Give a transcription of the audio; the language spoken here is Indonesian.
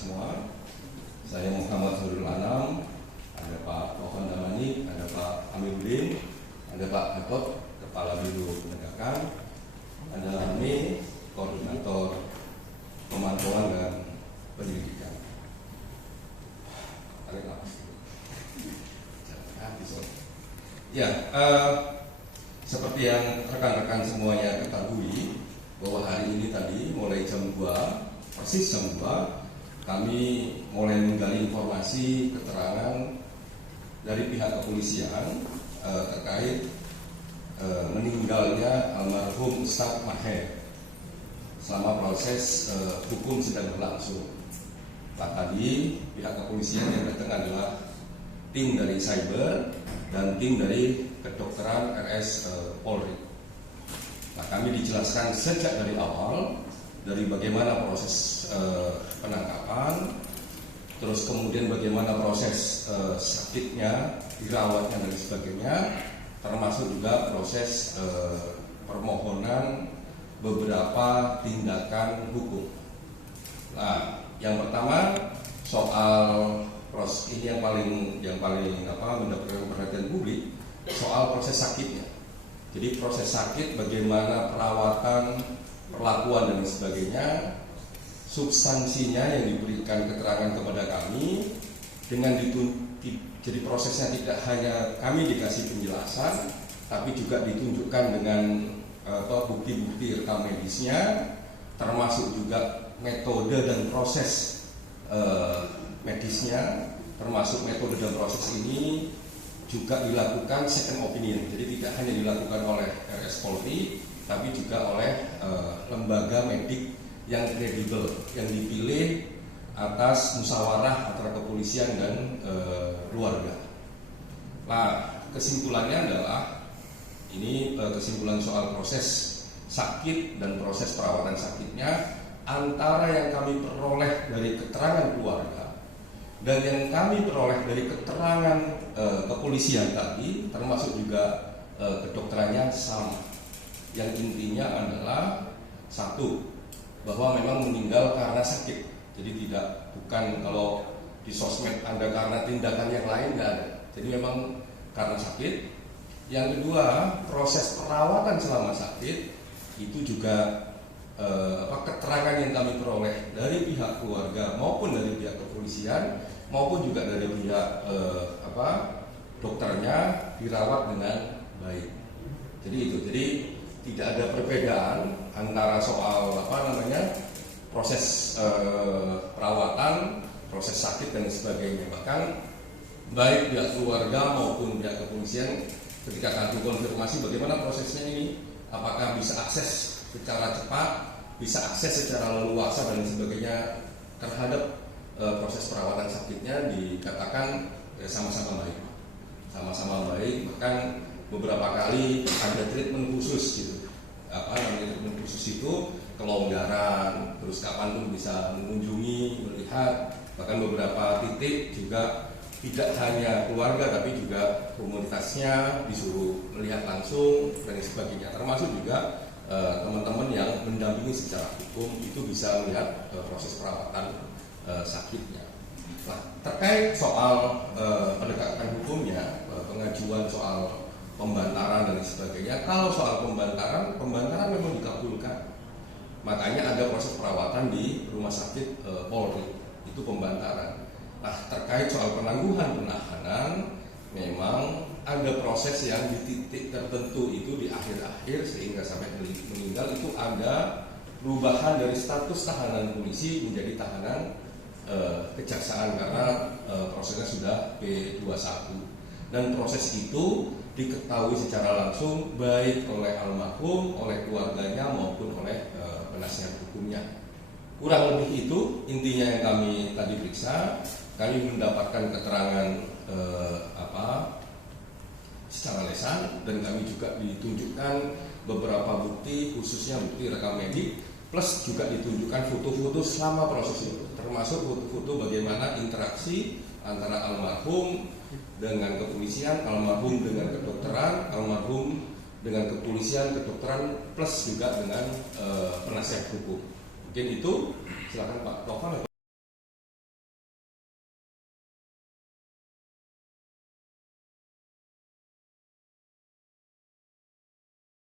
semua. Saya Muhammad Hurul Anam, ada Pak Taufan Damani, ada Pak Amiruddin, ada Pak Gatot, Kepala Biro Penegakan, ada Lami, Koordinator Pemantauan dan Penyelidikan. Ya, seperti yang rekan-rekan semuanya ketahui, bahwa hari ini tadi mulai jam 2, persis jam 2, kami mulai menggali informasi keterangan dari pihak kepolisian terkait meninggalnya almarhum Ustadz Maher selama proses hukum sedang berlangsung. Nah, tadi pihak kepolisian yang datang adalah tim dari cyber dan tim dari kedokteran RS Polri. Nah, kami dijelaskan sejak dari awal dari bagaimana proses penangkapan, terus kemudian bagaimana proses sakitnya, dirawatnya dan sebagainya, termasuk juga proses permohonan beberapa tindakan hukum. Nah, yang pertama soal proses ini yang paling mendapatkan perhatian publik, soal proses sakitnya. Jadi proses sakit, bagaimana perawatan, perlakuan dan sebagainya, substansinya yang diberikan keterangan kepada kami dengan jadi prosesnya tidak hanya kami dikasih penjelasan, tapi juga ditunjukkan dengan bukti-bukti rekam medisnya, termasuk juga metode dan proses medisnya, termasuk metode dan proses ini juga dilakukan second opinion. Jadi tidak hanya dilakukan oleh RS Polri, tapi juga oleh lembaga medik yang kredibel, yang dipilih atas musyawarah antara kepolisian dan keluarga. Nah, kesimpulannya adalah ini kesimpulan soal proses sakit dan proses perawatan sakitnya, antara yang kami peroleh dari keterangan keluarga dan yang kami peroleh dari keterangan kepolisian tadi, termasuk juga kedokterannya sama. Yang intinya adalah satu, bahwa memang meninggal karena sakit. Jadi bukan kalau di sosmed ada karena tindakan yang lain, nggak ada. Jadi memang karena sakit. Yang kedua, proses perawatan selama sakit itu juga keterangan yang kami peroleh dari pihak keluarga maupun dari pihak kepolisian maupun juga dari pihak dokternya dirawat dengan baik. Jadi itu, jadi tidak ada perbedaan antara soal proses perawatan, proses sakit dan sebagainya. Bahkan baik pihak keluarga maupun pihak kepolisian ketika kami konfirmasi bagaimana prosesnya ini, apakah bisa akses secara cepat, bisa akses secara leluasa dan sebagainya terhadap proses perawatan sakitnya, dikatakan sama-sama baik, bahkan beberapa kali ada treatment khusus gitu. Treatment khusus itu kelonggaran, terus kapan pun bisa mengunjungi, melihat, bahkan beberapa titik juga tidak hanya keluarga tapi juga komunitasnya disuruh melihat langsung dan sebagainya, termasuk juga teman-teman yang mendampingi secara hukum itu bisa melihat proses perawatan sakitnya. Nah, terkait soal penegakan hukumnya, pengajuan soal pembantaran dan sebagainya, kalau soal pembantaran memang dikabulkan. Makanya ada proses perawatan di rumah sakit Polri, itu pembantaran. Nah, terkait soal penangguhan penahanan, memang ada proses yang di titik tertentu itu di akhir-akhir sehingga sampai meninggal itu ada perubahan dari status tahanan polisi menjadi tahanan kejaksaan karena prosesnya sudah P21, dan proses itu diketahui secara langsung baik oleh almarhum, oleh keluarganya maupun oleh penasihat hukumnya. Kurang lebih itu intinya yang kami tadi periksa. Kami mendapatkan keterangan secara lisan, dan kami juga ditunjukkan beberapa bukti, khususnya bukti rekam medik, plus juga ditunjukkan foto-foto selama proses itu, termasuk foto-foto bagaimana interaksi antara almarhum dengan kepolisian, almarhum dengan kedokteran, almarhum dengan kepolisian, kedokteran, plus juga dengan penasihat hukum. Mungkin itu, silakan Pak Taufan.